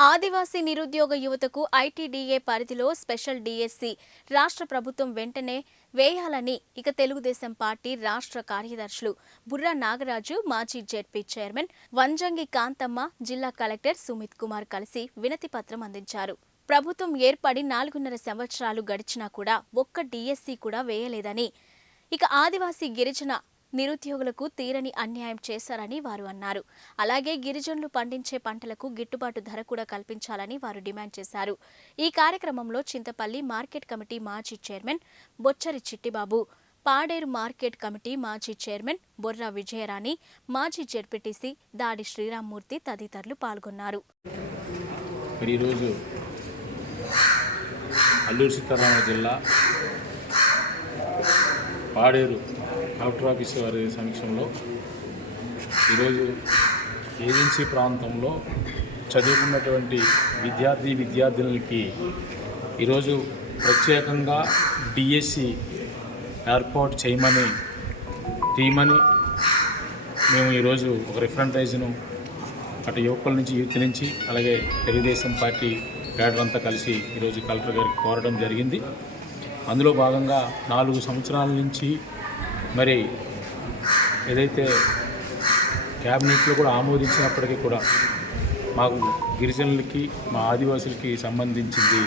ఆదివాసీ నిరుద్యోగ యువతకు ఐటీడీఏ పరిధిలో స్పెషల్ డీఎస్సీ రాష్ట్ర ప్రభుత్వం వెంటనే వేయాలని తెలుగుదేశం పార్టీ రాష్ట్ర కార్యదర్శులు బుర్రా నాగరాజు, మాజీ జెడ్పీ చైర్మన్ వంజంగి కాంతమ్మ, జిల్లా కలెక్టర్ సుమిత్ కుమార్ కలిసి వినతి పత్రం అందించారు. ప్రభుత్వం ఏర్పడి 4.5 సంవత్సరాలు గడిచినా కూడా ఒక్క డీఎస్సీ కూడా వేయలేదని, ఆదివాసీ గిరిజన నిరుద్యోగులకు తీరని అన్యాయం చేశారని వారు అన్నారు. అలాగే గిరిజనులు పండించే పంటలకు గిట్టుబాటు ధర కూడా కల్పించాలని వారు డిమాండ్ చేశారు. ఈ కార్యక్రమంలో చింతపల్లి మార్కెట్ కమిటీ మాజీ chairman Bochchari Chittibabu, Paderu market committee మాజీ చైర్మన్ బొర్రా విజయరాణి, మాజీ జెడ్పీటీసీ దాడి శ్రీరామ్మూర్తి తదితరులు పాల్గొన్నారు. అల్లూరు సీతారామరాజు జిల్లా పాడేరు కలెక్టర్ ఆఫీస్ వారి సమక్షంలో ఈరోజు ఏజెన్సీ ప్రాంతంలో చదువుకున్నటువంటి విద్యార్థులకి ఈరోజు ప్రత్యేకంగా డిఎస్సి ఏర్పాటు చేయమని మేము ఈరోజు ఒక రిఫరెంటైజ్ను అటు యువకుల నుంచి యూత్ నుంచి అలాగే తెలుగుదేశం పార్టీ క్యాడర్ అంతా కలిసి ఈరోజు కలెక్టర్ గారికి కోరడం జరిగింది. అందులో భాగంగా 4 సంవత్సరాల నుంచి మరి ఏదైతే క్యాబినెట్లో కూడా ఆమోదించినప్పటికీ కూడా మాకు గిరిజనులకి మా ఆదివాసులకి సంబంధించింది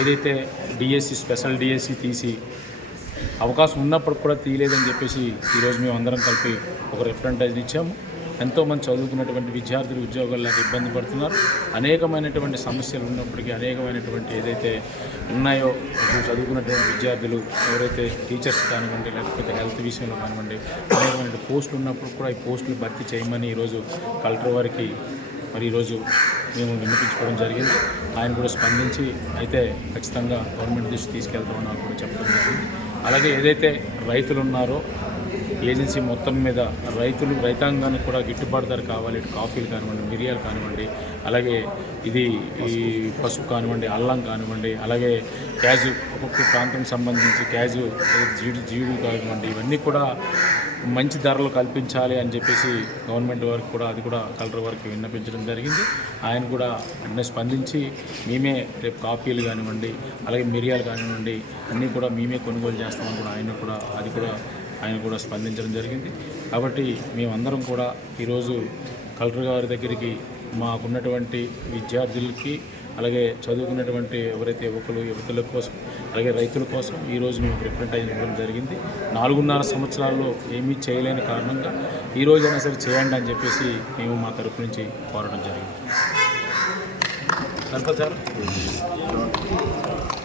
ఏదైతే డిఎస్సి స్పెషల్ డిఎస్సి తీసి అవకాశం ఉన్నప్పుడు కూడా తీయలేదని చెప్పేసి ఈరోజు మేము అందరం కలిపి ఒక రిఫరెంటైజ్ ఇచ్చాము. ఎంతోమంది చదువుకున్నటువంటి విద్యార్థులు ఉద్యోగాలు లేక ఇబ్బంది పడుతున్నారు. అనేకమైనటువంటి సమస్యలు ఉన్నప్పటికీ అనేకమైనటువంటి ఏదైతే ఉన్నాయో చదువుకున్నటువంటి విద్యార్థులు ఎవరైతే టీచర్స్ కానివ్వండి లేకపోతే హెల్త్ విషయంలో కానివ్వండి అనేకమైన పోస్టులు ఉన్నప్పుడు కూడా ఈ పోస్టులు భర్తీ చేయమని ఈరోజు కలెక్టర్ వారికి మరి ఈరోజు మేము విన్నపించుకోవడం జరిగింది. ఆయన కూడా స్పందించి అయితే ఖచ్చితంగా గవర్నమెంట్ దృష్టి తీసుకెళ్తామని నాకు కూడా చెప్పడం జరిగింది. అలాగే ఏదైతే రైతులు ఉన్నారో ఏజెన్సీ మొత్తం మీద రైతాంగానికి కూడా గిట్టుబాటు ధర కావాలి. కాఫీలు కానివ్వండి, మిరియాలు కానివ్వండి, అలాగే ఈ పసుపు కానివ్వండి, అల్లం కానివ్వండి, అలాగే క్యాజు ఒక్కొక్క ప్రాంతం సంబంధించి క్యాజు జీడి కానివ్వండి, ఇవన్నీ కూడా మంచి ధరలు కల్పించాలి అని చెప్పేసి గవర్నమెంట్ వారికి కూడా అది కూడా కలెక్టర్ వారికి విన్నపించడం జరిగింది. ఆయన కూడా వెంటనే స్పందించి మేమే రేపు కాఫీలు కానివ్వండి అలాగే మిరియాలు కానివ్వండి అన్నీ కూడా మేమే కొనుగోలు చేస్తామని కూడా ఆయన కూడా స్పందించడం జరిగింది. కాబట్టి మేమందరం కూడా ఈరోజు కలెక్టర్ గారి దగ్గరికి మాకున్నటువంటి విద్యార్థులకి అలాగే చదువుకున్నటువంటి ఎవరైతే యువతుల కోసం అలాగే రైతుల కోసం ఈరోజు మేము రిప్రజెంటేషన్ ఇవ్వడం జరిగింది. 4.5 సంవత్సరాల్లో ఏమీ చేయలేని కారణంగా ఈరోజైనా సరే చేయండి అని చెప్పేసి మేము మా తరఫు నుంచి కోరడం జరిగింది.